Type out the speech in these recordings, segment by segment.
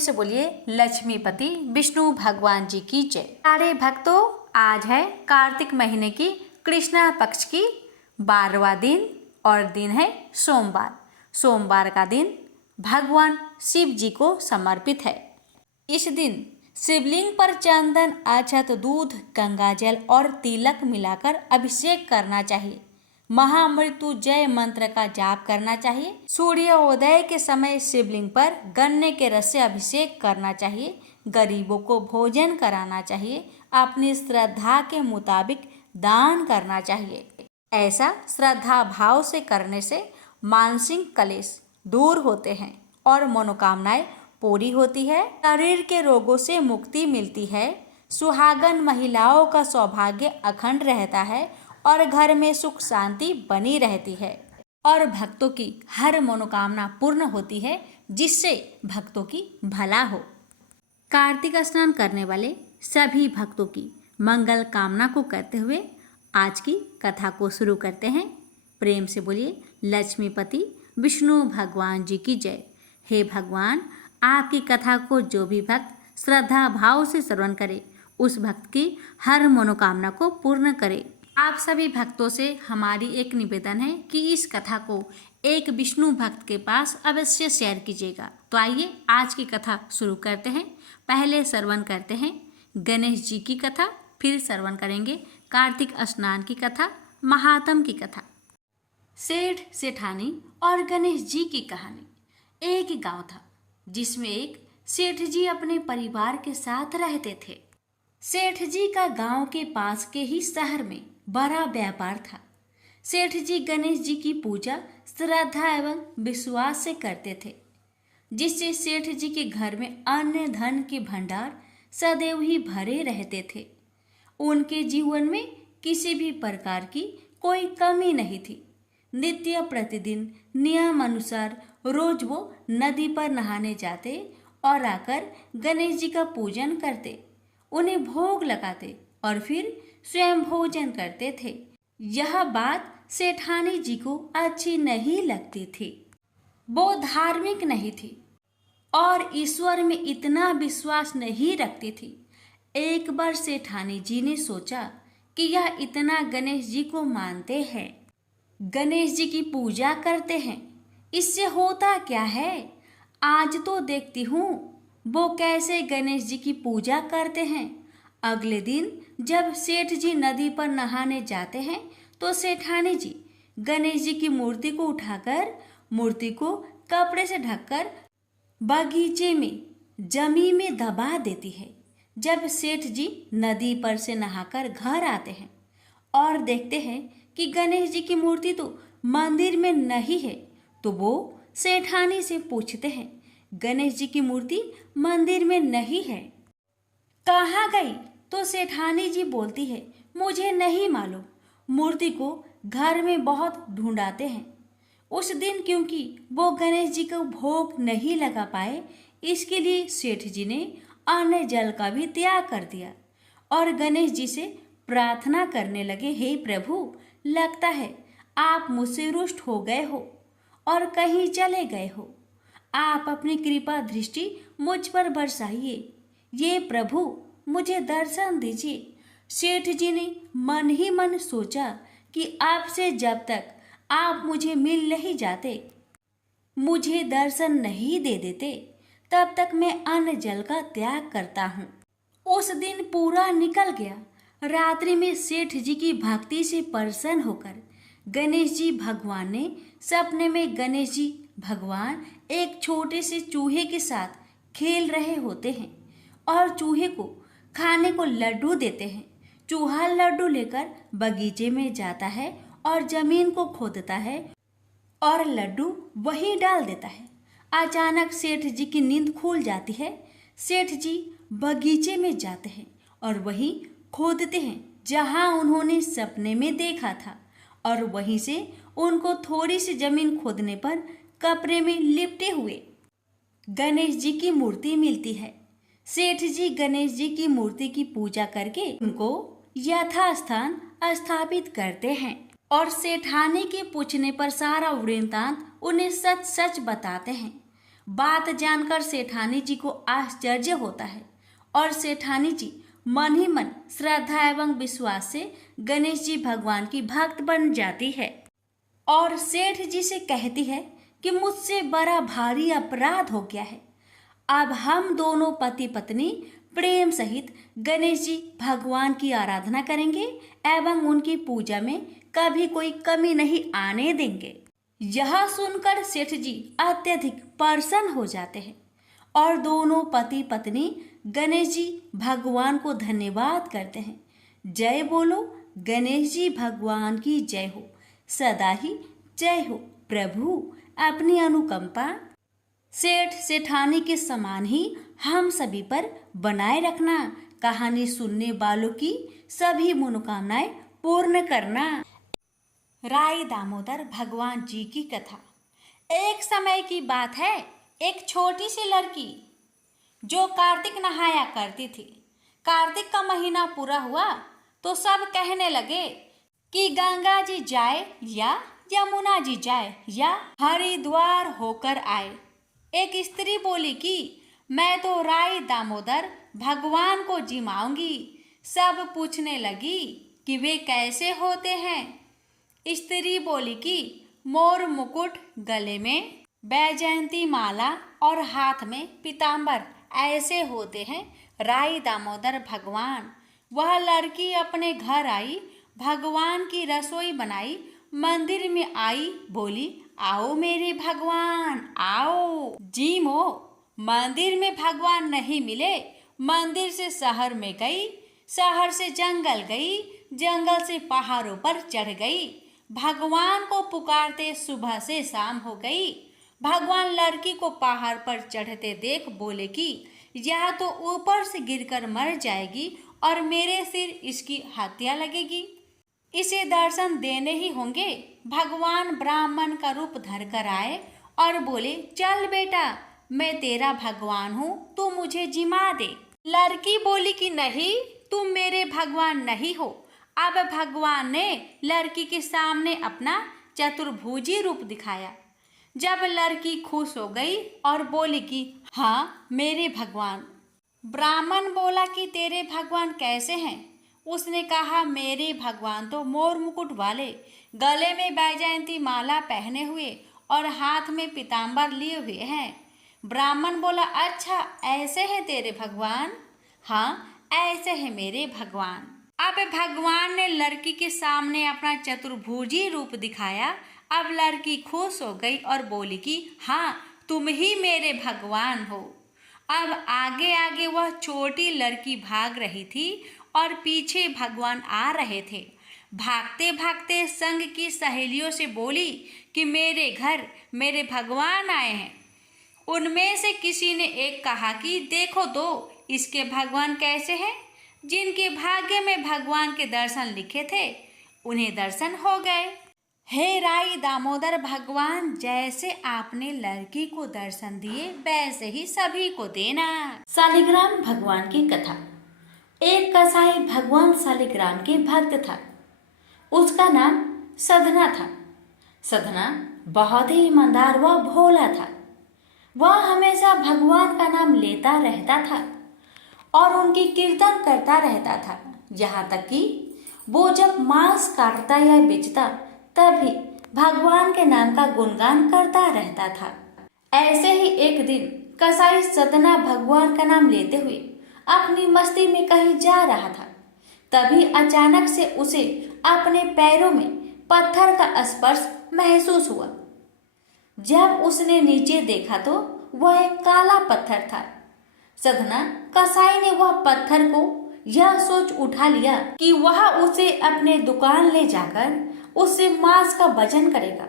से बोलिए लक्ष्मीपति विष्णु भगवान जी की जय। प्यारे भक्तों, आज है कार्तिक महीने की कृष्णा पक्ष की 12वां दिन और दिन है सोमवार। सोमवार का दिन भगवान शिव जी को समर्पित है। इस दिन शिवलिंग पर चंदन, अक्षत, दूध, गंगाजल और तिलक मिलाकर अभिषेक करना चाहिए। महामृत्युंजय मंत्र का जाप करना चाहिए। सूर्योदय के समय शिवलिंग पर गन्ने के रस से अभिषेक करना चाहिए। गरीबों को भोजन कराना चाहिए। अपनी श्रद्धा के मुताबिक दान करना चाहिए। ऐसा श्रद्धा भाव से करने से मानसिक कलेश दूर होते हैं और मनोकामनाएं पूरी होती है। शरीर के रोगों से मुक्ति मिलती है। सुहागन महिलाओं का सौभाग्य अखंड रहता है और घर में सुख शांति बनी रहती है और भक्तों की हर मनोकामना पूर्ण होती है, जिससे भक्तों की भला हो। कार्तिक स्नान करने वाले सभी भक्तों की मंगल कामना को करते हुए आज की कथा को शुरू करते हैं। प्रेम से बोलिए लक्ष्मीपति विष्णु भगवान जी की जय। हे भगवान, आपकी कथा को जो भी भक्त श्रद्धा भाव से श्रवण करे, उस भक्त की हर मनोकामना को पूर्ण करे। आप सभी भक्तों से हमारी एक निवेदन है कि इस कथा को एक विष्णु भक्त के पास अवश्य शेयर कीजिएगा। तो आइए आज की कथा शुरू करते हैं। पहले श्रवण करते हैं गणेश जी की कथा, फिर श्रवण करेंगे कार्तिक स्नान की कथा, महात्म की कथा। सेठ सेठानी और गणेश जी की कहानी। एक गांव था जिसमें एक सेठ जी अपने परिवार के साथ रहते थे। सेठ जी का गांव के पास के ही शहर में बड़ा व्यापार था। सेठ जी गणेश जी की पूजा श्रद्धा एवं विश्वास से करते थे, जिससे सेठ जी के घर में अन्न धन के भंडार सदैव ही भरे रहते थे। उनके जीवन में किसी भी प्रकार की कोई कमी नहीं थी। नित्य प्रतिदिन नियम अनुसार रोज वो नदी पर नहाने जाते और आकर गणेश जी का पूजन करते, उन्हें भोग लगाते और फिर स्वयं भोजन करते थे। यह बात सेठानी जी को अच्छी नहीं लगती थी। वो धार्मिक नहीं थी और ईश्वर में इतना विश्वास नहीं रखती थी। एक बार सेठानी जी ने सोचा कि यह इतना गणेश जी को मानते हैं, गणेश जी की पूजा करते हैं, इससे होता क्या है? आज तो देखती हूँ वो कैसे गणेश जी की पूजा करते हैं। अगले दिन जब सेठ जी नदी पर नहाने जाते हैं तो सेठानी जी गणेश जी की मूर्ति को उठाकर मूर्ति को कपड़े से ढककर बगीचे में जमीन में दबा देती है। जब सेठ जी नदी पर से नहाकर घर आते हैं और देखते हैं कि गणेश जी की मूर्ति तो मंदिर में नहीं है, तो वो सेठानी से पूछते हैं, गणेश जी की मूर्ति मंदिर में नहीं है, कहाँ गई? तो सेठानी जी बोलती है, मुझे नहीं मालूम, मूर्ति को घर में बहुत ढूंढाते हैं। उस दिन क्योंकि वो गणेश जी को भोग नहीं लगा पाए, इसके लिए सेठ जी ने अन्न जल का भी त्याग कर दिया और गणेश जी से प्रार्थना करने लगे, हे प्रभु, लगता है आप मुझसे रुष्ट हो गए हो और कहीं चले गए हो। आप अपनी कृपा दृष्टि मुझ पर बरसाइए। ये प्रभु, मुझे दर्शन दीजिए। सेठ जी ने मन ही मन सोचा कि आपसे जब तक आप मुझे मिल नहीं जाते, मुझे दर्शन नहीं दे देते, तब तक मैं अन्न जल का त्याग करता हूँ। उस दिन पूरा निकल गया। रात्रि में सेठ जी की भक्ति से प्रसन्न होकर गणेश जी भगवान ने सपने में गणेश जी भगवान एक छोटे से चूहे के साथ खेल रहे होते हैं और चूहे को खाने को लड्डू देते हैं। चूहा लड्डू लेकर बगीचे में जाता है और जमीन को खोदता है और लड्डू वहीं डाल देता है। अचानक सेठ जी की नींद खुल जाती है। सेठ जी बगीचे में जाते हैं और वहीं खोदते हैं जहां उन्होंने सपने में देखा था, और वहीं से उनको थोड़ी सी जमीन खोदने पर कपड़े में लिपटे हुए गणेश जी की मूर्ति मिलती है। सेठ जी गणेश जी की मूर्ति की पूजा करके उनको यथास्थान स्थापित करते हैं और सेठानी के पूछने पर सारा वृत्तांत उन्हें सच सच बताते हैं। बात जानकर सेठानी जी को आश्चर्य होता है और सेठानी जी मन ही मन श्रद्धा एवं विश्वास से गणेश जी भगवान की भक्त बन जाती है और सेठ जी से कहती है कि मुझसे बड़ा भारी अपराध हो गया है। अब हम दोनों पति पत्नी प्रेम सहित गणेश जी भगवान की आराधना करेंगे एवं उनकी पूजा में कभी कोई कमी नहीं आने देंगे। यह सुनकर सेठ जी अत्यधिक प्रसन्न हो जाते हैं और दोनों पति पत्नी गणेश जी भगवान को धन्यवाद करते हैं। जय बोलो गणेश जी भगवान की जय हो, सदा ही जय हो प्रभु, अपनी अनुकंपा सेठ सेठानी के समान ही हम सभी पर बनाए रखना। कहानी सुनने वालों की सभी मनोकामनाएं पूर्ण करना। राय दामोदर भगवान जी की कथा। एक समय की बात है, एक छोटी सी लड़की जो कार्तिक नहाया करती थी। कार्तिक का महीना पूरा हुआ तो सब कहने लगे कि गंगा जी जाए या यमुना जी जाए या हरिद्वार होकर आए। एक स्त्री बोली कि मैं तो राय दामोदर भगवान को जिमाऊंगी। सब पूछने लगी कि वे कैसे होते हैं। स्त्री बोली कि मोर मुकुट, गले में बैजयंती माला और हाथ में पीताम्बर ऐसे होते हैं राय दामोदर भगवान। वह लड़की अपने घर आई, भगवान की रसोई बनाई, मंदिर में आई, बोली आओ मेरे भगवान आओ। जी मो मंदिर में भगवान नहीं मिले, मंदिर से शहर में गई, शहर से जंगल गई, जंगल से पहाड़ों पर चढ़ गई। भगवान को पुकारते सुबह से शाम हो गई। भगवान लड़की को पहाड़ पर चढ़ते देख बोले कि यह तो ऊपर से गिरकर मर जाएगी और मेरे सिर इसकी हत्या लगेगी। इसे दर्शन देने ही होंगे। भगवान ब्राह्मण का रूप धर कर आए और बोले चल बेटा, मैं तेरा भगवान हूँ, तू मुझे जिमा दे। लड़की बोली कि नहीं, तुम मेरे भगवान नहीं हो। अब भगवान ने लड़की के सामने अपना चतुर्भुजी रूप दिखाया। जब लड़की खुश हो गई और बोली कि हाँ मेरे भगवान। ब्राह्मण बोला कि तेरे भगवान कैसे हैं? उसने कहा मेरे भगवान तो मोर मुकुट वाले, गले में बैजयंती माला पहने हुए और हाथ में पीताम्बर लिए हुए हैं। ब्राह्मण बोला अच्छा ऐसे हैं तेरे भगवान? हाँ ऐसे हैं मेरे भगवान। अब भगवान ने लड़की के सामने अपना चतुर्भुजी रूप दिखाया। अब लड़की खुश हो गई और बोली कि हाँ तुम ही मेरे भगवान हो। अब आगे आगे वह छोटी लड़की भाग रही थी और पीछे भगवान आ रहे थे। भागते भागते संग की सहेलियों से बोली कि मेरे घर मेरे भगवान आए हैं। उनमें से किसी ने एक कहा कि देखो तो इसके भगवान कैसे हैं। जिनके भाग्य में भगवान के दर्शन लिखे थे उन्हें दर्शन हो गए। हे राय दामोदर भगवान, जैसे आपने लड़की को दर्शन दिए वैसे ही सभी को देना। शालिग्राम भगवान की कथा। एक कसाई भगवान शालिग्राम के भक्त था। उसका नाम सधना था। सधना बहुत ही ईमानदार व भोला था। वह हमेशा भगवान का नाम लेता रहता था और उनकी कीर्तन करता रहता था। यहाँ तक कि वो जब मांस काटता या बेचता तभी भगवान के नाम का गुणगान करता रहता था। ऐसे ही एक दिन कसाई सधना भगवान का नाम लेते हुए अपनी मस्ती में कहीं जा रहा था। तभी अचानक से उसे अपने पैरों में पत्थर का स्पर्श महसूस हुआ। जब उसने नीचे देखा तो वह एक काला पत्थर था। सधना कसाई ने वह पत्थर को यह सोच उठा लिया कि वह उसे अपने दुकान ले जाकर उससे मांस का वजन करेगा।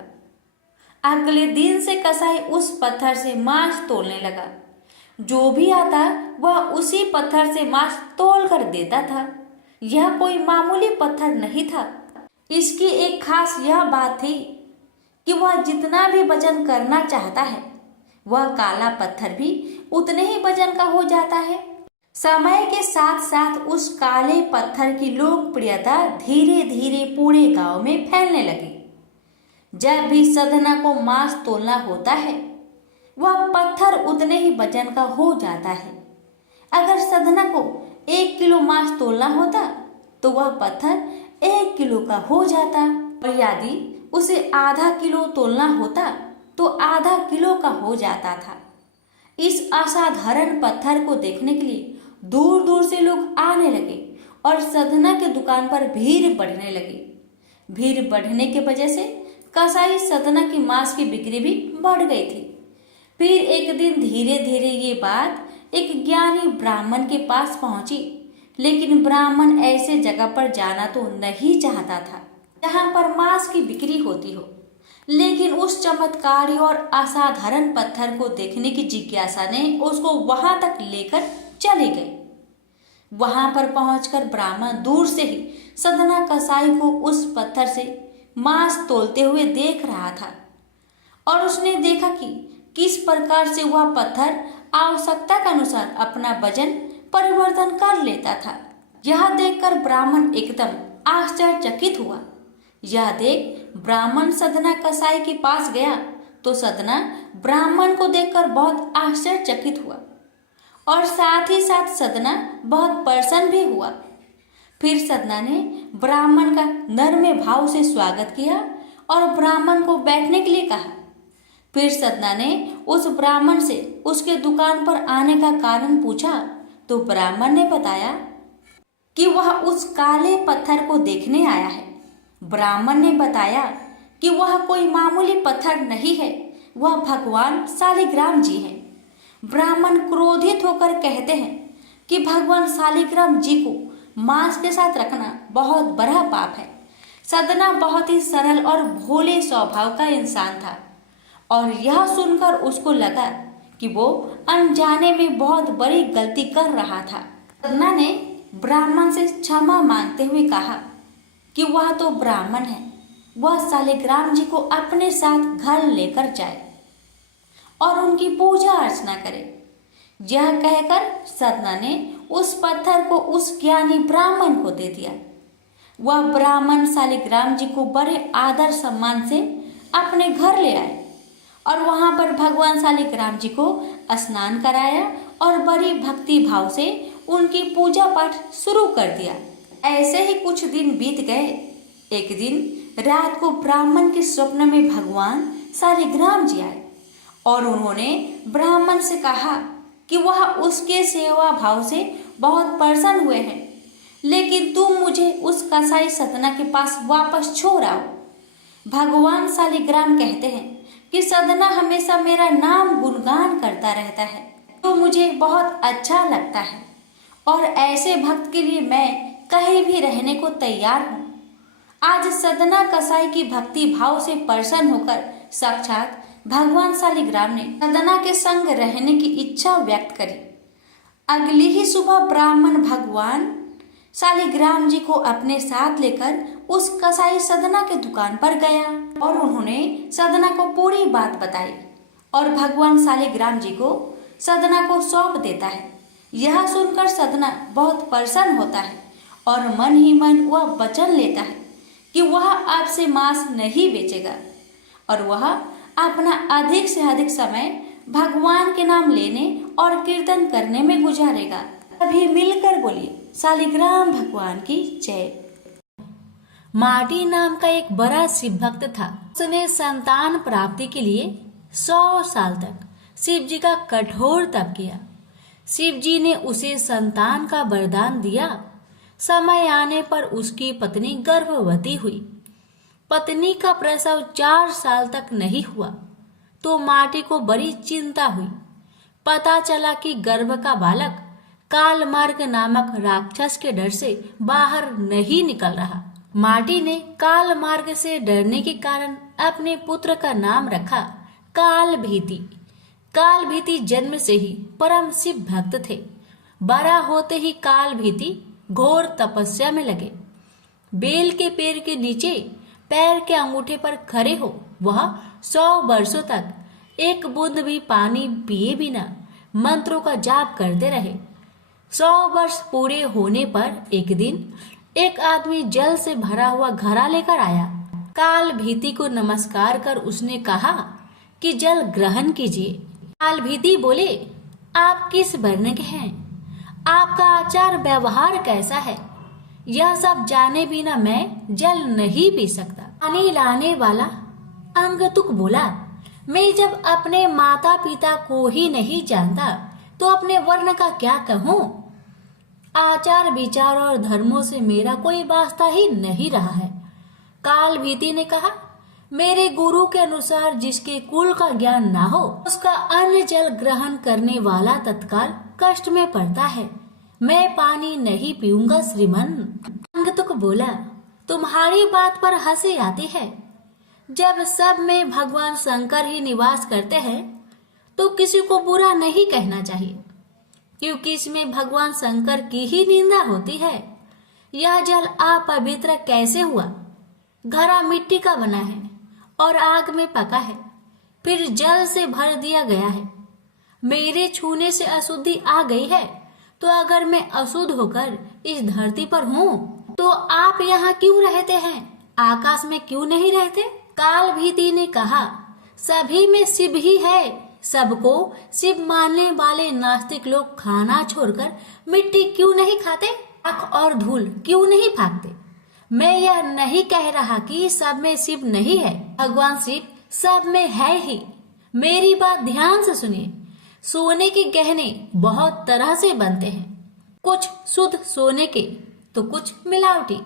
अगले दिन से कसाई उस पत्थर से मांस तोलने लगा। जो भी आता वह उसी पत्थर से मांस तोल कर देता था। यह कोई मामूली पत्थर नहीं था। इसकी एक खास यह बात थी कि वह जितना भी वजन करना चाहता है वह काला पत्थर भी उतने ही वजन का हो जाता है। समय के साथ साथ उस काले पत्थर की लोकप्रियता धीरे धीरे पूरे गांव में फैलने लगी। जब भी सधना को मांस तोलना होता है वह पत्थर उतने ही वजन का हो जाता है। अगर सदना को 1 किलो मांस तोलना होता तो वह पत्थर 1 किलो का हो जाता, और यदि उसे आधा किलो तोलना होता तो आधा किलो का हो जाता था। इस असाधारण पत्थर को देखने के लिए दूर दूर से लोग आने लगे और सदना के दुकान पर भीड़ बढ़ने लगी। भीड़ बढ़ने की वजह से कसाई सदना की मांस की बिक्री भी बढ़ गई थी। फिर एक दिन धीरे धीरे ये बात एक ज्ञानी ब्राह्मण के पास पहुंची, लेकिन ब्राह्मण ऐसे जगह पर जाना तो नहीं चाहता था जहां पर मांस की बिक्री होती हो। लेकिन उस चमत्कारी और असाधारण पत्थर को देखने की जिज्ञासा ने उसको वहां तक लेकर चली गई। वहां पर पहुंचकर ब्राह्मण दूर से ही सदना कसाई को उस पत्थर से मांस तोलते हुए देख रहा था, और उसने देखा कि किस प्रकार से वह पत्थर आवश्यकता के अनुसार अपना वजन परिवर्तन कर लेता था। यह देखकर ब्राह्मण एकदम आश्चर्यचकित हुआ। यह देख ब्राह्मण सदना कसाई के पास गया तो सदना ब्राह्मण को देखकर बहुत आश्चर्यचकित हुआ, और साथ ही साथ सदना बहुत प्रसन्न भी हुआ। फिर सदना ने ब्राह्मण का नम्र भाव से स्वागत किया और ब्राह्मण को बैठने के लिए कहा। फिर सदना ने उस ब्राह्मण से उसके दुकान पर आने का कारण पूछा तो ब्राह्मण ने बताया कि वह उस काले पत्थर को देखने आया है। ब्राह्मण ने बताया कि वह कोई मामूली पत्थर नहीं है, वह भगवान शालिग्राम जी हैं। ब्राह्मण क्रोधित होकर कहते हैं कि भगवान शालिग्राम जी को मांस के साथ रखना बहुत बड़ा पाप है। सदना बहुत ही सरल और भोले स्वभाव का इंसान था, और यह सुनकर उसको लगा कि वो अनजाने में बहुत बड़ी गलती कर रहा था। सदना ने ब्राह्मण से क्षमा मांगते हुए कहा कि वह तो ब्राह्मण है, वह शालिग्राम जी को अपने साथ घर लेकर जाए और उनकी पूजा अर्चना करे। यह कहकर सदना ने उस पत्थर को उस ज्ञानी ब्राह्मण को दे दिया। वह ब्राह्मण शालिग्राम जी को बड़े आदर सम्मान से अपने घर ले आए और वहां पर भगवान शालिग्राम जी को स्नान कराया और बड़ी भक्ति भाव से उनकी पूजा पाठ शुरू कर दिया। ऐसे ही कुछ दिन बीत गए। एक दिन रात को ब्राह्मण के स्वप्न में भगवान शालिग्राम जी आए और उन्होंने ब्राह्मण से कहा कि वह उसके सेवा भाव से बहुत प्रसन्न हुए हैं, लेकिन तुम मुझे उस कसाई सदना के पास वापस छोड़ आओ। भगवान शालिग्राम कहते हैं कि सदना हमेशा मेरा नाम गुणगान करता रहता है, तो मुझे बहुत अच्छा लगता है, और ऐसे भक्त के लिए मैं कहीं भी रहने को तैयार हूँ। आज सदना कसाई की भक्ति भाव से प्रसन्न होकर साक्षात भगवान शालिग्राम ने सदना के संग रहने की इच्छा व्यक्त करी। अगली ही सुबह ब्राह्मण भगवान शालिग्राम जी को अपने साथ लेकर उस कसाई सदना के दुकान पर गया और उन्होंने सदना को पूरी बात बताई, और भगवान शालिग्राम जी को सदना को सौंप देता है। यह सुनकर सदना बहुत प्रसन्न होता है और मन ही मन वह वचन लेता है कि वह आपसे मांस नहीं बेचेगा, और वह अपना अधिक से अधिक समय भगवान के नाम लेने और कीर्तन करने में गुजारेगा। अभी मिलकर बोलिए शालिग्राम भगवान की जय। माटी नाम का एक बड़ा शिव भक्त था। उसने संतान प्राप्ति के लिए 100 साल तक शिव जी का कठोर तप किया। शिव जी ने उसे संतान का वरदान दिया। समय आने पर उसकी पत्नी गर्भवती हुई। पत्नी का प्रसव 4 साल तक नहीं हुआ तो माटी को बड़ी चिंता हुई। पता चला कि गर्भ का बालक कालमार्ग नामक राक्षस के डर से बाहर नहीं निकल रहा। माटी ने कालमार्ग से डरने के कारण अपने पुत्र का नाम रखा कालभीति। कालभीति जन्म से ही परम शिव भक्त थे। बड़ा होते ही कालभीति घोर तपस्या में लगे। बेल के पेड़ के नीचे पैर के अंगूठे पर खड़े हो वह 100 वर्षों तक एक बूंद भी पानी पिए बिना मंत्रों का जाप करते रहे। 100 वर्ष पूरे होने पर एक दिन एक आदमी जल से भरा हुआ घड़ा लेकर आया। काल भीति को नमस्कार कर उसने कहा कि जल ग्रहण कीजिए। काल भीति बोले, आप किस वर्ण के हैं? आपका आचार व्यवहार कैसा है? यह सब जाने बिना मैं जल नहीं पी सकता। पानी लाने वाला अंगतुक बोला, मैं जब अपने माता पिता को ही नहीं जानता तो अपने वर्ण का क्या कहूँ? आचार विचार और धर्मों से मेरा कोई वास्ता ही नहीं रहा है। काल भीति ने कहा, मेरे गुरु के अनुसार जिसके कुल का ज्ञान ना हो उसका अन्न जल ग्रहण करने वाला तत्काल कष्ट में पड़ता है। मैं पानी नहीं पीऊंगा श्रीमन। अंगतुक बोला, तुम्हारी बात पर हंसी आती है। जब सब में भगवान शंकर ही निवास करते हैं तो किसी को बुरा नहीं कहना चाहिए, क्योंकि इसमें भगवान शंकर की ही निंदा होती है। यह जल अपवित्र कैसे हुआ? घड़ा मिट्टी का बना है और आग में पका है, फिर जल से भर दिया गया है। मेरे छूने से अशुद्धि आ गई है, तो अगर मैं अशुद्ध होकर इस धरती पर हूँ तो आप यहाँ क्यों रहते हैं? आकाश में क्यों नहीं रहते? काल भीति ने कहा, सभी में शिव ही है। सबको शिव मानने वाले नास्तिक लोग खाना छोड़कर मिट्टी क्यों नहीं खाते? आँख और धूल क्यों नहीं फाँकते? मैं यह नहीं कह रहा कि सब में शिव नहीं है। भगवान शिव सब में है ही। मेरी बात ध्यान से सुनिए। सोने के गहने बहुत तरह से बनते हैं, कुछ शुद्ध सोने के तो कुछ मिलावटी।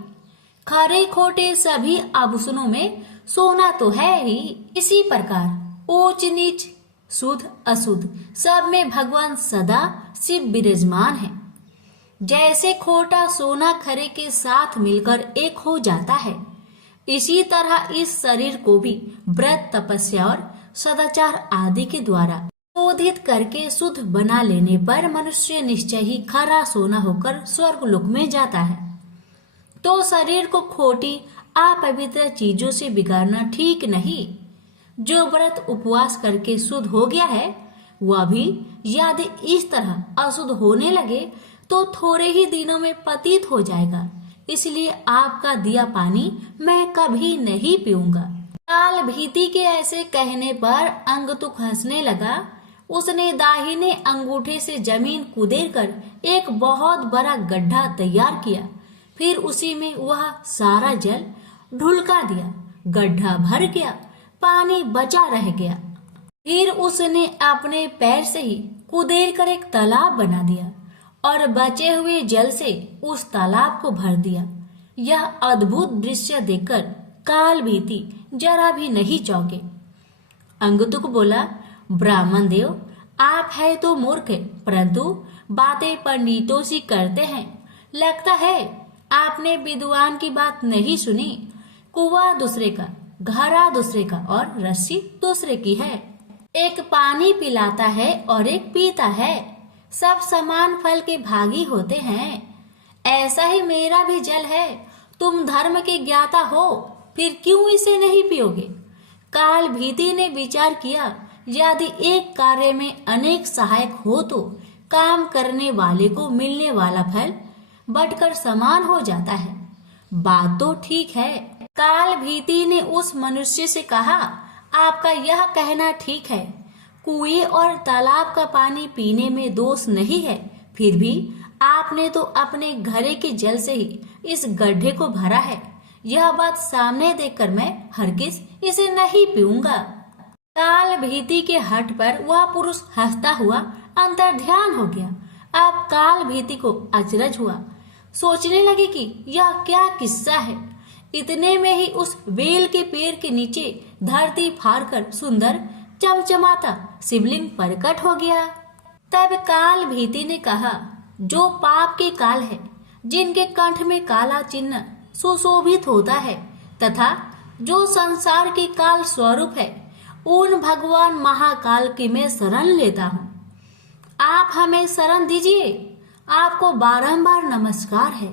खरे खोटे सभी आभूषणों में सोना तो है ही। इसी प्रकार ऊंच नीच शुद्ध अशुद्ध सब में भगवान सदा शिव विराजमान है। जैसे खोटा सोना खरे के साथ मिलकर एक हो जाता है, इसी तरह इस शरीर को भी व्रत तपस्या और सदाचार आदि के द्वारा शोधित करके शुद्ध बना लेने पर मनुष्य निश्चय ही खरा सोना होकर स्वर्ग लोक में जाता है। तो शरीर को खोटी अपवित्र चीजों से बिगाड़ना ठीक नहीं। जो व्रत उपवास करके शुद्ध हो गया है वह भी यदि इस तरह अशुद्ध होने लगे तो थोड़े ही दिनों में पतित हो जाएगा। इसलिए आपका दिया पानी मैं कभी नहीं पीऊंगा। काल भीति के ऐसे कहने पर अंगतुक हंसने लगा। उसने दाहिने अंगूठे से जमीन कुदेर कर एक बहुत बड़ा गड्ढा तैयार किया, फिर उसी में वह सारा जल ढुलका दिया। गड्ढा भर गया, पानी बचा रह गया। फिर उसने अपने पैर से ही कुदेर कर एक तालाब बना दिया और बचे हुए जल से उस तालाब को भर दिया। यह अद्भुत दृश्य देखकर काल भीति जरा भी नहीं चौंके। अंगतुक बोला, ब्राह्मण देव, आप है तो मूर्ख है, परंतु बातें पंडितों सी करते हैं। लगता है आपने विद्वान की बात नहीं सुनी। कुआं दूसरे का, घड़ा दूसरे का और रस्सी दूसरे की है। एक पानी पिलाता है और एक पीता है। सब समान फल के भागी होते हैं। ऐसा ही मेरा भी जल है। तुम धर्म के ज्ञाता हो, फिर क्यों इसे नहीं पियोगे? काल भीति ने विचार किया, यदि एक कार्य में अनेक सहायक हो तो काम करने वाले को मिलने वाला फल बंटकर समान हो जाता है। बात तो ठीक है। काल भीति ने उस मनुष्य से कहा, आपका यह कहना ठीक है। कुएं और तालाब का पानी पीने में दोष नहीं है, फिर भी आपने तो अपने घड़े के जल से ही इस गड्ढे को भरा है। यह बात सामने देखकर मैं हरगिज इसे नहीं पीऊंगा। काल भीति के हठ पर वह पुरुष हंसता हुआ अंतर्ध्यान हो गया। अब काल भीति को अचरज हुआ। सोचने लगे कि यह क्या किस्सा है। इतने में ही उस बेल के पेड़ के नीचे धरती फाड़कर सुंदर चमचमाता शिवलिंग प्रकट हो गया। तब काल भीति ने कहा, जो पाप के काल है, जिनके कंठ में काला चिन्ह सुशोभित होता है तथा जो संसार के काल स्वरूप है, उन भगवान महाकाल की मैं शरण लेता हूँ। आप हमें शरण दीजिए। आपको बारंबार नमस्कार है।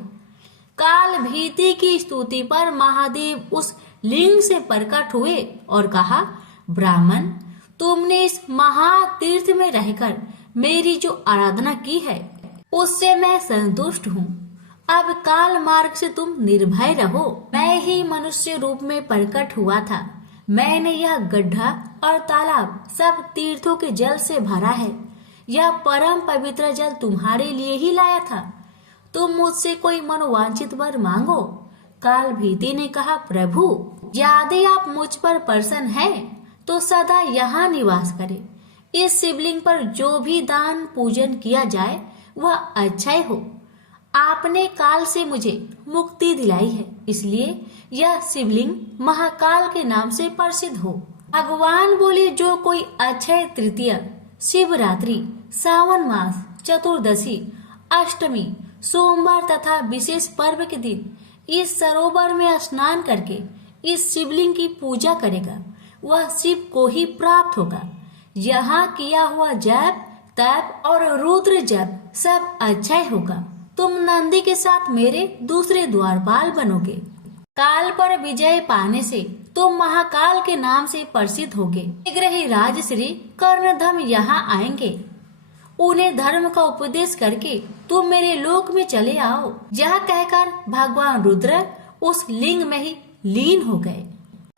काल भीति की स्तुति पर महादेव उस लिंग से प्रकट हुए और कहा, ब्राह्मण, तुमने इस महातीर्थ में रहकर मेरी जो आराधना की है उससे मैं संतुष्ट हूँ। अब काल मार्ग से तुम निर्भय रहो। मैं ही मनुष्य रूप में प्रकट हुआ था। मैंने यह गड्ढा और तालाब सब तीर्थों के जल से भरा है। यह परम पवित्र जल तुम्हारे लिए ही लाया था। तुम मुझसे कोई मनोवांछित वर मांगो। काल भीति ने कहा, प्रभु यदि आप मुझ पर प्रसन्न हैं तो सदा यहाँ निवास करें। इस शिवलिंग पर जो भी दान पूजन किया जाए वह अच्छा ही हो। आपने काल से मुझे मुक्ति दिलाई है, इसलिए यह शिवलिंग महाकाल के नाम से प्रसिद्ध हो। भगवान बोले, जो कोई अक्षय तृतीया, शिवरात्रि, सावन मास, चतुर्दशी, अष्टमी, सोमवार तथा विशेष पर्व के दिन इस सरोवर में स्नान करके इस शिवलिंग की पूजा करेगा वह शिव को ही प्राप्त होगा। यहाँ किया हुआ जप, तप और रुद्र जप सब अच्छा ही होगा। तुम नंदी के साथ मेरे दूसरे द्वारपाल बनोगे। काल पर विजय पाने से तुम महाकाल के नाम से प्रसिद्ध होगे। शीघ्र ही राजश्री कर्णधम यहाँ आएंगे। उन्हें धर्म का उपदेश करके तुम मेरे लोक में चले आओ। यह कहकर भगवान रुद्र उस लिंग में ही लीन हो गए।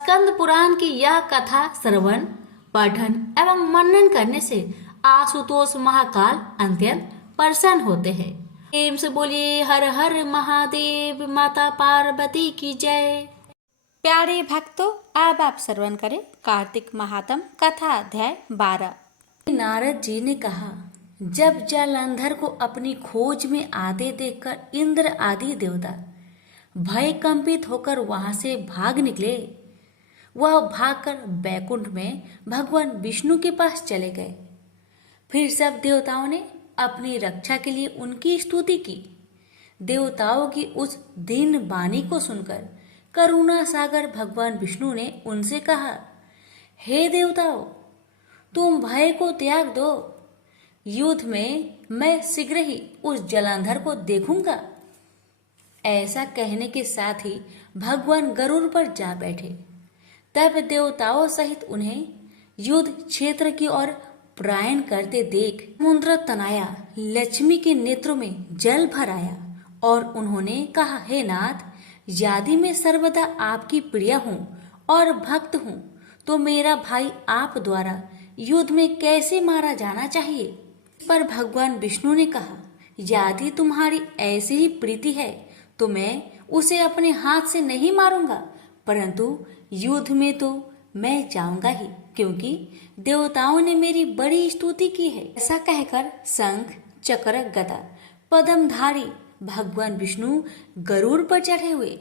स्कंद पुराण की यह कथा श्रवण, पठन एवं मनन करने से आशुतोष महाकाल अत्यंत प्रसन्न होते हैं। प्रेम से बोलिए हर हर महादेव। माता पार्वती की जय। प्यारे भक्तों, अब आप श्रवण करें कार्तिक महात्म कथा अध्याय 12। नारद जी ने कहा, जब जालंधर को अपनी खोज में आते देखकर इंद्र आदि देवता भय कंपित होकर वहां से भाग निकले, वह भागकर बैकुंठ में भगवान विष्णु के पास चले गए। फिर सब देवताओं ने अपनी रक्षा के लिए उनकी स्तुति की। देवताओं की उस दीन वाणी को सुनकर करुणा सागर भगवान विष्णु ने उनसे कहा, हे देवताओं, तुम भय को त्याग दो। युद्ध में मैं शीघ्र ही उस जलंधर को देखूंगा। ऐसा कहने के साथ ही भगवान गरुड़ पर जा बैठे। तब देवताओं सहित उन्हें युद्ध क्षेत्र की ओर प्रयाण करते देख समुद्र तनाया, लक्ष्मी के नेत्रों में जल भर आया और उन्होंने कहा, हे नाथ, यदि मैं सर्वदा आपकी प्रिय हूँ और भक्त हूँ तो मेरा भाई आप द्वारा युद्ध में कैसे मारा जाना चाहिए। पर भगवान विष्णु ने कहा, यदि तुम्हारी ऐसी ही प्रीति है तो मैं उसे अपने हाथ से नहीं मारूंगा, परंतु युद्ध में तो मैं जाऊंगा ही, क्योंकि देवताओं ने मेरी बड़ी स्तुति की है। ऐसा कहकर शंख, चक्र, गदा, पद्मधारी भगवान विष्णु गरुड़ पर चढ़े हुए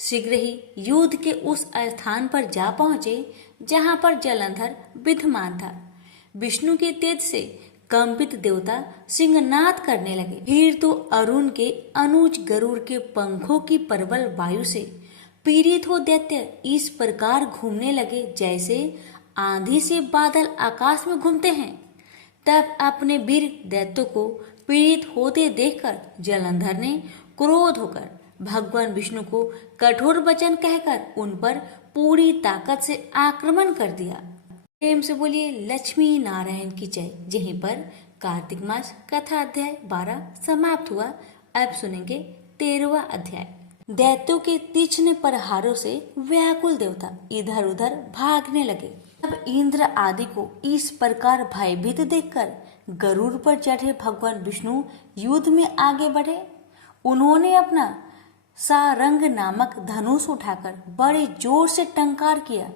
शीघ्र ही युद्ध के उस स्थान पर जा पहुंचे जहां पर जलंधर विद्यमान था। विष्णु के तेज से कंपित देवता सिंहनाद करने लगे। फिर तो अरुण के अनुज गरुड़ के पंखों की प्रबल वायु से पीड़ित हो दैत्य इस प्रकार घूमने लगे जैसे आंधी से बादल आकाश में घूमते हैं। तब अपने वीर दैत्यों को पीड़ित होते देखकर जलंधर ने क्रोध होकर भगवान विष्णु को कठोर वचन कहकर उन पर पूरी ताकत से आक्रमण कर दिया। प्रेम से बोलिए लक्ष्मी नारायण की जय। यहीं पर कार्तिक मास कथा अध्याय 12 समाप्त हुआ। अब सुनेंगे 13वां अध्याय। दैत्यों के तीक्ष्ण प्रहारों से व्याकुल देवता इधर उधर भागने लगे। अब इंद्र आदि को इस प्रकार भयभीत देखकर गरुड़ पर चढ़े भगवान विष्णु युद्ध में आगे बढ़े। उन्होंने अपना सारंग नामक धनुष उठाकर बड़े जोर से टंकार किया।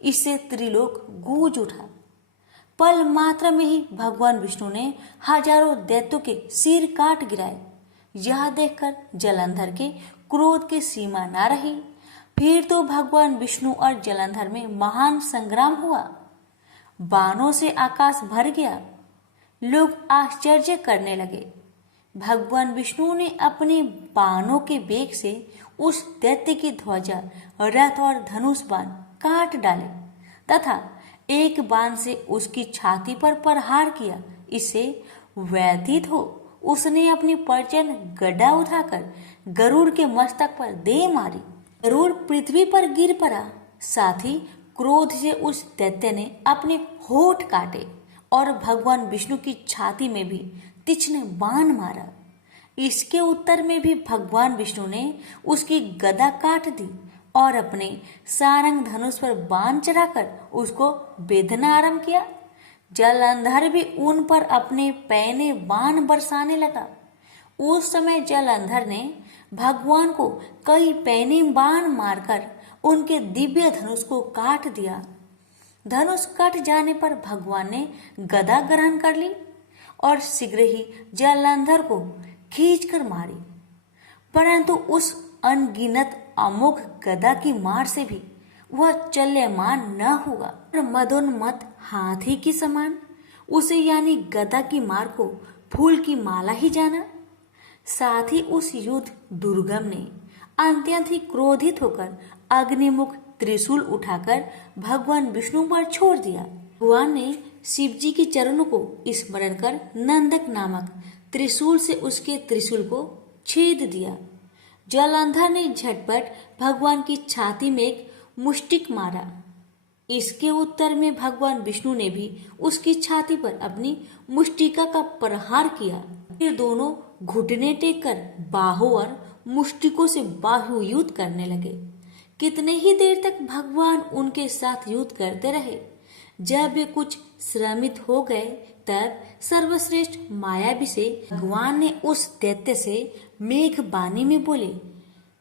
इससे त्रिलोक गूंज उठा। पल मात्र में ही भगवान विष्णु ने हजारों दैत्यों के सिर काट गिराए। यह देखकर जलंधर के क्रोध की सीमा न रही। फिर तो भगवान विष्णु और जलंधर में महान संग्राम हुआ। बाणों से आकाश भर गया। लोग आश्चर्य करने लगे। भगवान विष्णु ने अपने बाणों के वेग से उस दैत्य की ध्वजा, रथ और धनुष बाण काट डाले तथा एक बाण से उसकी छाती पर प्रहार किया। इससे व्यथित हो उसने अपनी प्रचंड गदा उठाकर गरुड़ के मस्तक पर दे मारी। गरुड़ पृथ्वी पर गिर पड़ा। साथ ही क्रोध से उस दैत्य ने अपने होठ काटे और भगवान विष्णु की छाती में भी तीक्ष्ण बाण मारा। इसके उत्तर में भी भगवान विष्णु ने उसकी गदा काट दी और अपने सारंग धनुष पर बाण चढ़ाकर उसको बेधना आरंभ किया। जलंधर भी उन पर अपने पैने बाण बरसाने लगा। उस समय जलंधर ने भगवान को कई पैने बाण मारकर उनके दिव्य धनुष को काट दिया। धनुष कट जाने पर भगवान ने गदा ग्रहण कर ली और शीघ्र ही जलंधर को खींचकर मारी। परंतु उस अनगिनत अमोघ गदा की मार से भी वह चल्यमान न हुआ और मदोन्मत्त हाथी की समान उसे यानी गदा की मार को फूल की माला ही जाना। साथ ही उस युद्ध दुर्गम ने अत्यंत ही क्रोधित होकर अग्निमुख त्रिशूल उठाकर भगवान विष्णु पर छोड़ दिया। भगवान ने शिव जी के चरणों को स्मरण कर नंदक नामक त्रिशूल से उसके त्रिशूल को छेद दिया। जलंधर ने झटपट भगवान की छाती में एक मुष्टिक मारा। इसके उत्तर में भगवान विष्णु ने भी उसकी छाती पर अपनी मुष्टिका का प्रहार किया। फिर दोनों घुटने टेक कर बाहों और मुष्टिकों से बाहु युद्ध करने लगे। कितने ही देर तक भगवान उनके साथ युद्ध करते रहे। जब वे कुछ श्रमित हो गए तब सर्वश्रेष्ठ मायावी से भगवान ने उस दैत्य से मेघ बानी में बोले,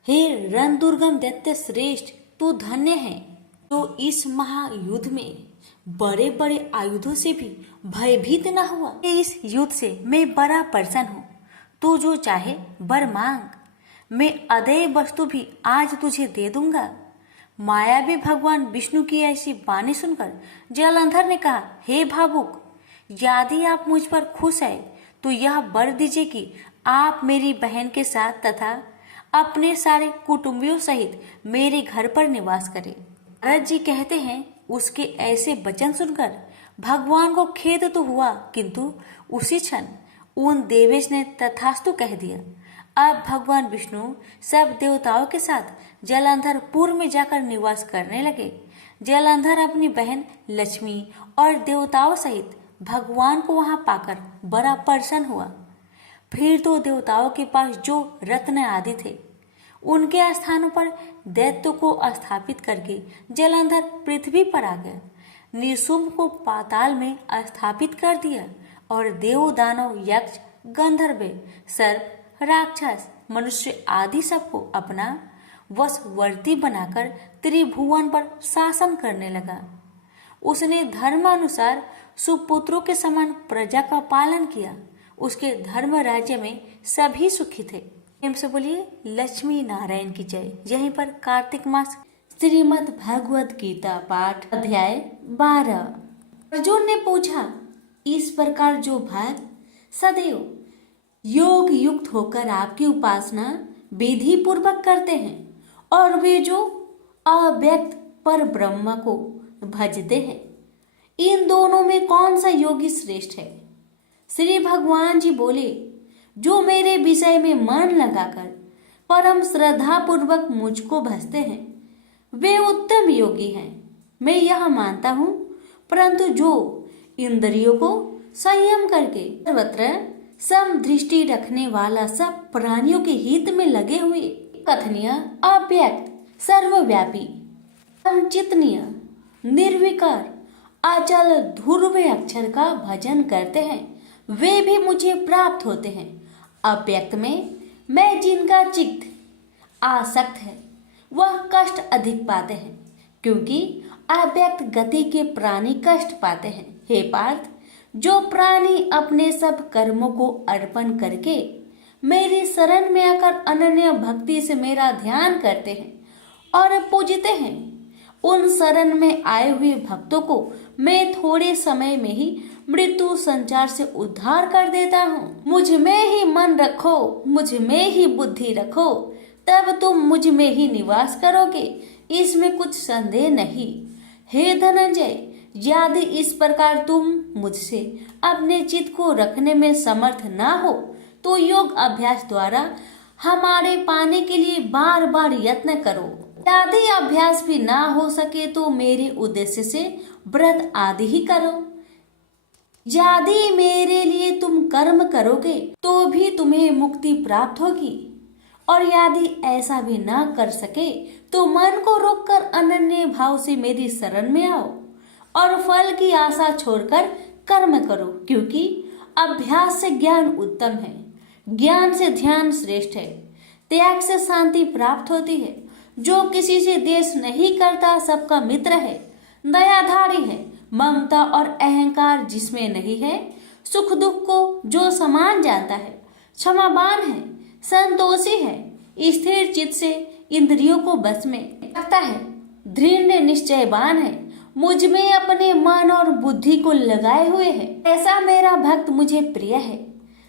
हे रण दुर्गम दैत्य श्रेष्ठ, तू धन्य है तो इस महायुद्ध में बड़े बड़े आयुधों से भी भयभीत न हुआ। इस युद्ध से मैं बड़ा प्रसन्न हूँ। तू जो चाहे वर मांग, मैं अदेय वस्तु भी आज तुझे दे दूंगा। मायावी भगवान विष्णु की ऐसी वाणी सुनकर जलंधर ने कहा, हे भावुक, यदि आप मुझ पर खुश है तो यह वर दीजिए कि आप मेरी बहन के साथ तथा अपने सारे कुटुंबियों सहित मेरे घर पर निवास करें। नारद जी कहते हैं, उसके ऐसे वचन सुनकर भगवान को खेद तो हुआ, किंतु उसी क्षण उन देवेश ने तथास्तु कह दिया। अब भगवान विष्णु सब देवताओं के साथ जलंधरपुर में जाकर निवास करने लगे। जलंधर अपनी बहन लक्ष्मी और देवताओं सहित भगवान को वहां पाकर बड़ा प्रसन्न हुआ। फिर तो देवताओं के पास जो रत्न आदि थे उनके स्थानों पर दैत्य को स्थापित करके जलंधर पृथ्वी पर आ गया। निशुंभ को पाताल में स्थापित कर दिया और देव दानव यक्ष गंधर्व सर्प राक्षस मनुष्य आदि सबको अपना वशवर्ती बनाकर त्रिभुवन पर शासन करने लगा। उसने धर्मानुसार सुपुत्रों के समान प्रजा का पालन किया। उसके धर्म राज्य में सभी सुखी थे। प्रेम से बोलिए लक्ष्मी नारायण की जय। यहीं पर कार्तिक मास श्रीमद् भगवद गीता पाठ अध्याय 12। अर्जुन ने पूछा, इस प्रकार जो भक्त सदैव योग युक्त होकर आपकी उपासना विधि पूर्वक करते हैं और वे जो अव्यक्त पर ब्रह्म को भजते हैं, इन दोनों में कौन सा योगी श्रेष्ठ है? श्री भगवान जी बोले, जो मेरे विषय में मन लगाकर परम श्रद्धा पूर्वक मुझको भजते हैं वे उत्तम योगी हैं। मैं यह मानता हूँ, परंतु जो इंद्रियों को संयम करके सर्वत्र सम दृष्टि रखने वाला सब प्राणियों के हित में लगे हुए कथनीय अव्यक्त सर्वव्यापी अचिंतनीय निर्विकार अचल ध्रुव अक्षर का भजन करते हैं वे भी मुझे प्राप्त होते हैं। अव्यक्त में मैं जिनका चित्त आसक्त है वह कष्ट अधिक पाते हैं, क्योंकि अव्यक्त गति के प्राणी कष्ट पाते हैं। हे पार्थ, जो प्राणी अपने सब कर्मों को अर्पण करके मेरी शरण में आकर अनन्य भक्ति से मेरा ध्यान करते हैं और पूजते हैं, उन शरण में आए हुए भक्तों को मैं थोड़े समय में ही मृत्यु संचार से उद्धार कर देता हूँ। मुझ में ही मन रखो, मुझ में ही बुद्धि रखो, तब तुम मुझ में ही निवास करोगे, इसमें कुछ संदेह नहीं। हे धनंजय, यदि इस प्रकार तुम मुझसे अपने चित्त को रखने में समर्थ ना हो तो योग अभ्यास द्वारा हमारे पाने के लिए बार बार यत्न करो। यदि अभ्यास भी ना हो सके तो मेरे उद्देश्य से व्रत आदि ही करो। यदि मेरे लिए तुम कर्म करोगे तो भी तुम्हें मुक्ति प्राप्त होगी, और यदि ऐसा भी ना कर सके तो मन को रोककर अनन्य भाव से मेरी शरण में आओ और फल की आशा छोड़कर कर्म करो, क्योंकि अभ्यास से ज्ञान उत्तम है, ज्ञान से ध्यान श्रेष्ठ है, त्याग से शांति प्राप्त होती है। जो किसी से द्वेष नहीं करता सबका मित्र है, दयाधारी है, ममता और अहंकार जिसमें नहीं है, सुख दुख को जो समान जानता है, क्षमावान है, संतोषी है, स्थिर चित्त से इंद्रियों को बस में रखता है, दृढ़ निश्चयवान है, मुझ में अपने मन और बुद्धि को लगाए हुए है, ऐसा मेरा भक्त मुझे प्रिय है,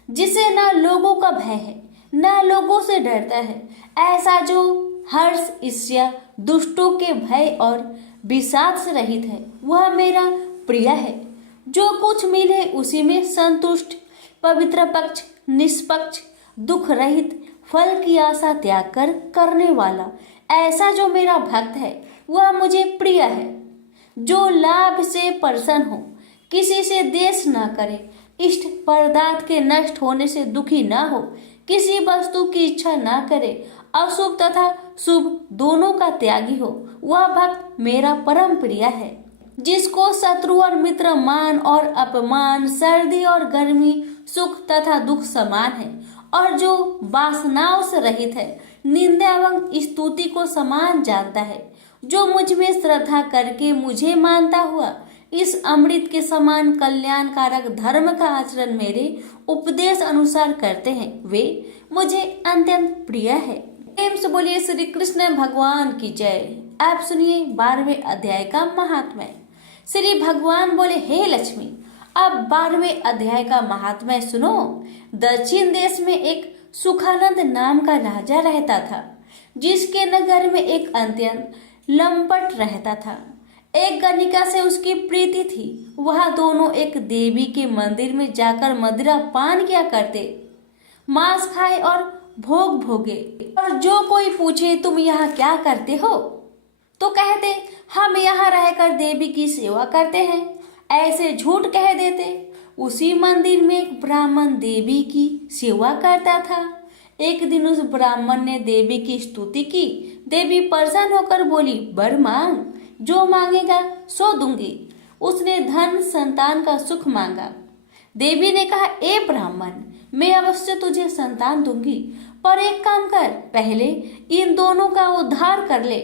जिसे न लोगों का भय है न लोगों से डरता है। ऐसा जो हर्ष ईर्ष्या दुष्टों के भय और विषाद से रहित है, वह मेरा प्रिय है। जो कुछ मिले उसी में संतुष्ट, पवित्र पक्ष, निष्पक्ष, दुख रहित, फल की आशा त्याग कर करने वाला, ऐसा जो मेरा भक्त है वह मुझे प्रिय है। जो लाभ से प्रसन्न हो, किसी से द्वेष न करे, इष्ट पदार्थ के नष्ट होने से दुखी न हो, किसी वस्तु की इच्छा न करे, अशुभ तथा शुभ दोनों का त्यागी हो, वह भक्त मेरा परम प्रिय है। जिसको शत्रु और मित्र मान और अपमान, सर्दी और गर्मी, सुख तथा दुख समान है, और जो वासनाओं से रहित है, निंदा एवं स्तुति को समान जानता है, जो मुझ में श्रद्धा करके मुझे मानता हुआ इस अमृत के समान कल्याणकारक धर्म का आचरण मेरे उपदेश अनुसार करते हैं, वे मुझे अत्यंत प्रिय है। प्रेम से बोलिए श्री कृष्ण भगवान की जय। आप सुनिए 12वें अध्याय का महात्म्य। श्री भगवान बोले, हे लक्ष्मी, अब 12वें अध्याय का महात्म्य सुनो। दक्षिण देश में एक सुखानंद नाम का राजा रहता था, जिसके नगर में एक अत्यंत लंपट रहता था। एक गणिका से उसकी प्रीति थी। वह दोनों एक देवी के मंदिर में जाकर मदिरा पान किया करते, मांस खाए और भोग भोगे। और जो कोई पूछे तुम यहाँ क्या करते हो, तो कहते हम यहाँ रहकर देवी की सेवा करते हैं, ऐसे झूठ कह देते। उसी मंदिर में एक ब्राह्मण देवी की सेवा करता था। एक दिन उस ब्राह्मण ने देवी की स्तुति की। देवी प्रसन्न होकर बोली, वर मांग, जो मांगेगा सो दूंगी। उसने धन संतान का सुख मांगा। देवी ने कहा, ए ब्राह्मण, मैं अवश्य तुझे संतान दूंगी, पर एक काम कर, पहले इन दोनों का उद्धार कर ले।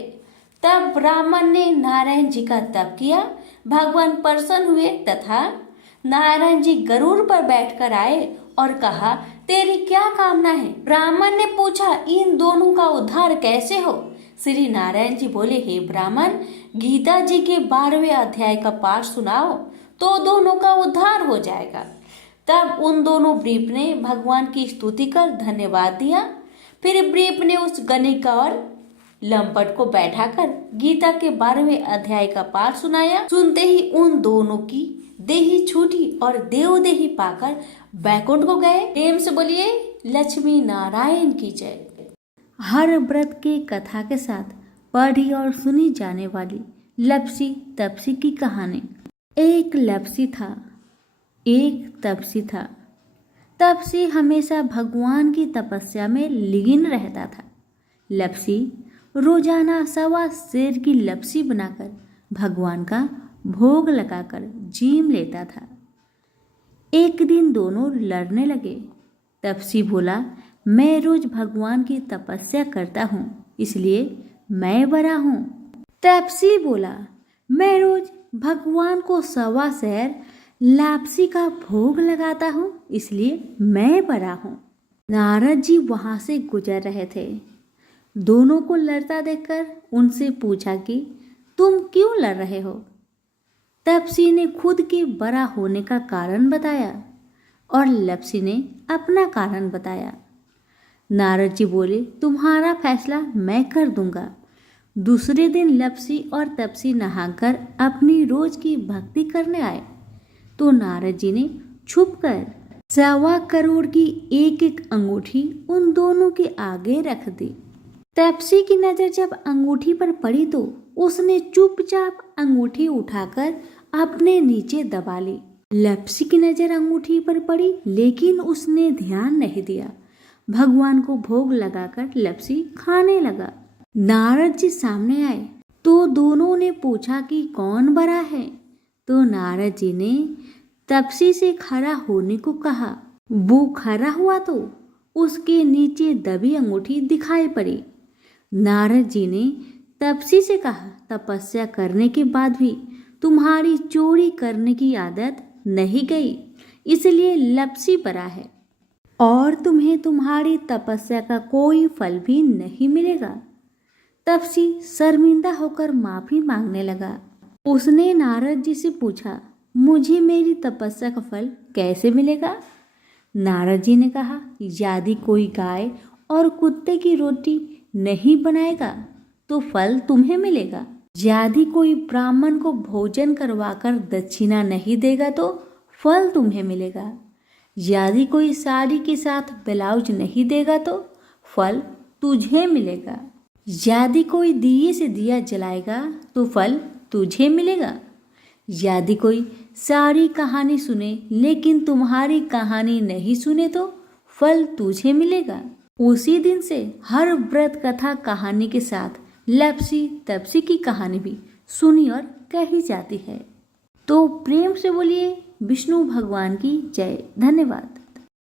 तब ब्राह्मण ने नारायण जी का तप किया। भगवान प्रसन्न हुए तथा नारायण जी गरुड़ पर बैठकर आए और कहा, तेरी क्या कामना है? ब्राह्मण ने पूछा, इन दोनों का उद्धार कैसे हो? श्री नारायण जी बोले, हे ब्राह्मण, गीता जी के 12वें अध्याय का पाठ सुनाओ तो दोनों का उद्धार हो जाएगा। तब उन दोनों ब्रीप ने भगवान की स्तुति कर धन्यवाद दिया। फिर ब्रीप ने उस गणिका और लंपट को बैठाकर गीता के 12वें अध्याय का पाठ सुनाया। सुनते ही उन दोनों की देही छूटी और देवदेही पाकर बैकुंठ को गए। प्रेम से बोलिए लक्ष्मी नारायण की जय। हर व्रत के कथा के साथ पढ़ी और सुनी जाने वाली लपसी तपसी की कहानी। एक लपसी था, एक तपसी था। तपसी हमेशा भगवान की तपस्या में लीन रहता था। लपसी रोजाना 1.25 सेर की लपसी बनाकर भगवान का भोग लगाकर जीम लेता था। एक दिन दोनों लड़ने लगे। तपसी बोला, मैं रोज भगवान की तपस्या करता हूँ, इसलिए मैं बड़ा हूँ। तपसी बोला, मैं रोज भगवान को 1.25 सेर लापसी का भोग लगाता हूँ, इसलिए मैं बड़ा हूँ। नारद जी वहां से गुजर रहे थे। दोनों को लड़ता देखकर उनसे पूछा कि तुम क्यों लड़ रहे हो? तपसी ने खुद के बड़ा होने का कारण बताया और लपसी ने अपना कारण बताया। नारद जी बोले, तुम्हारा फैसला मैं कर दूंगा। दूसरे दिन लपसी और तपसी नहाकर अपनी रोज की भक्ति करने आए तो नारद जी ने छुपकर 1.25 करोड़ की एक अंगूठी उन दोनों के आगे रख दी। तपसी की नजर जब अंगूठी पर पड़ी तो उसने चुपचाप अंगूठी उठाकर अपने नीचे दबा ली। लपसी की नजर अंगूठी पर पड़ी लेकिन उसने ध्यान नहीं दिया। भगवान को भोग लगाकर लपसी खाने लगा। नारद जी सामने आए तो दोनों ने पूछा कि कौन बड़ा है। तो नारद जी ने तपसी से खड़ा होने को कहा। वो खड़ा हुआ तो उसके नीचे दबी अंगूठी दिखाई पड़ी। नारद जी ने तपसी से कहा, तपस्या करने के बाद भी तुम्हारी चोरी करने की आदत नहीं गई, इसलिए लपसी पड़ा है और तुम्हें तुम्हारी तपस्या का कोई फल भी नहीं मिलेगा। तपसी शर्मिंदा होकर माफी मांगने लगा। उसने नारद जी से पूछा, मुझे मेरी तपस्या का फल कैसे मिलेगा? नारद जी ने कहा, यदि कोई गाय और कुत्ते की रोटी नहीं बनाएगा तो फल तुम्हें मिलेगा। यदि कोई ब्राह्मण को भोजन करवाकर दक्षिणा नहीं देगा तो फल तुम्हें मिलेगा। यदि कोई साड़ी के साथ ब्लाउज नहीं देगा तो फल तुझे मिलेगा। यदि कोई दिए से दिया जलाएगा तो फल तुझे मिलेगा। यदि कोई सारी कहानी सुने लेकिन तुम्हारी कहानी नहीं सुने तो फल तुझे मिलेगा। उसी दिन से हर व्रत कथा कहानी के साथ लपसी तपसी की कहानी भी सुनी और कही जाती है। तो प्रेम से बोलिए विष्णु भगवान की जय। धन्यवाद।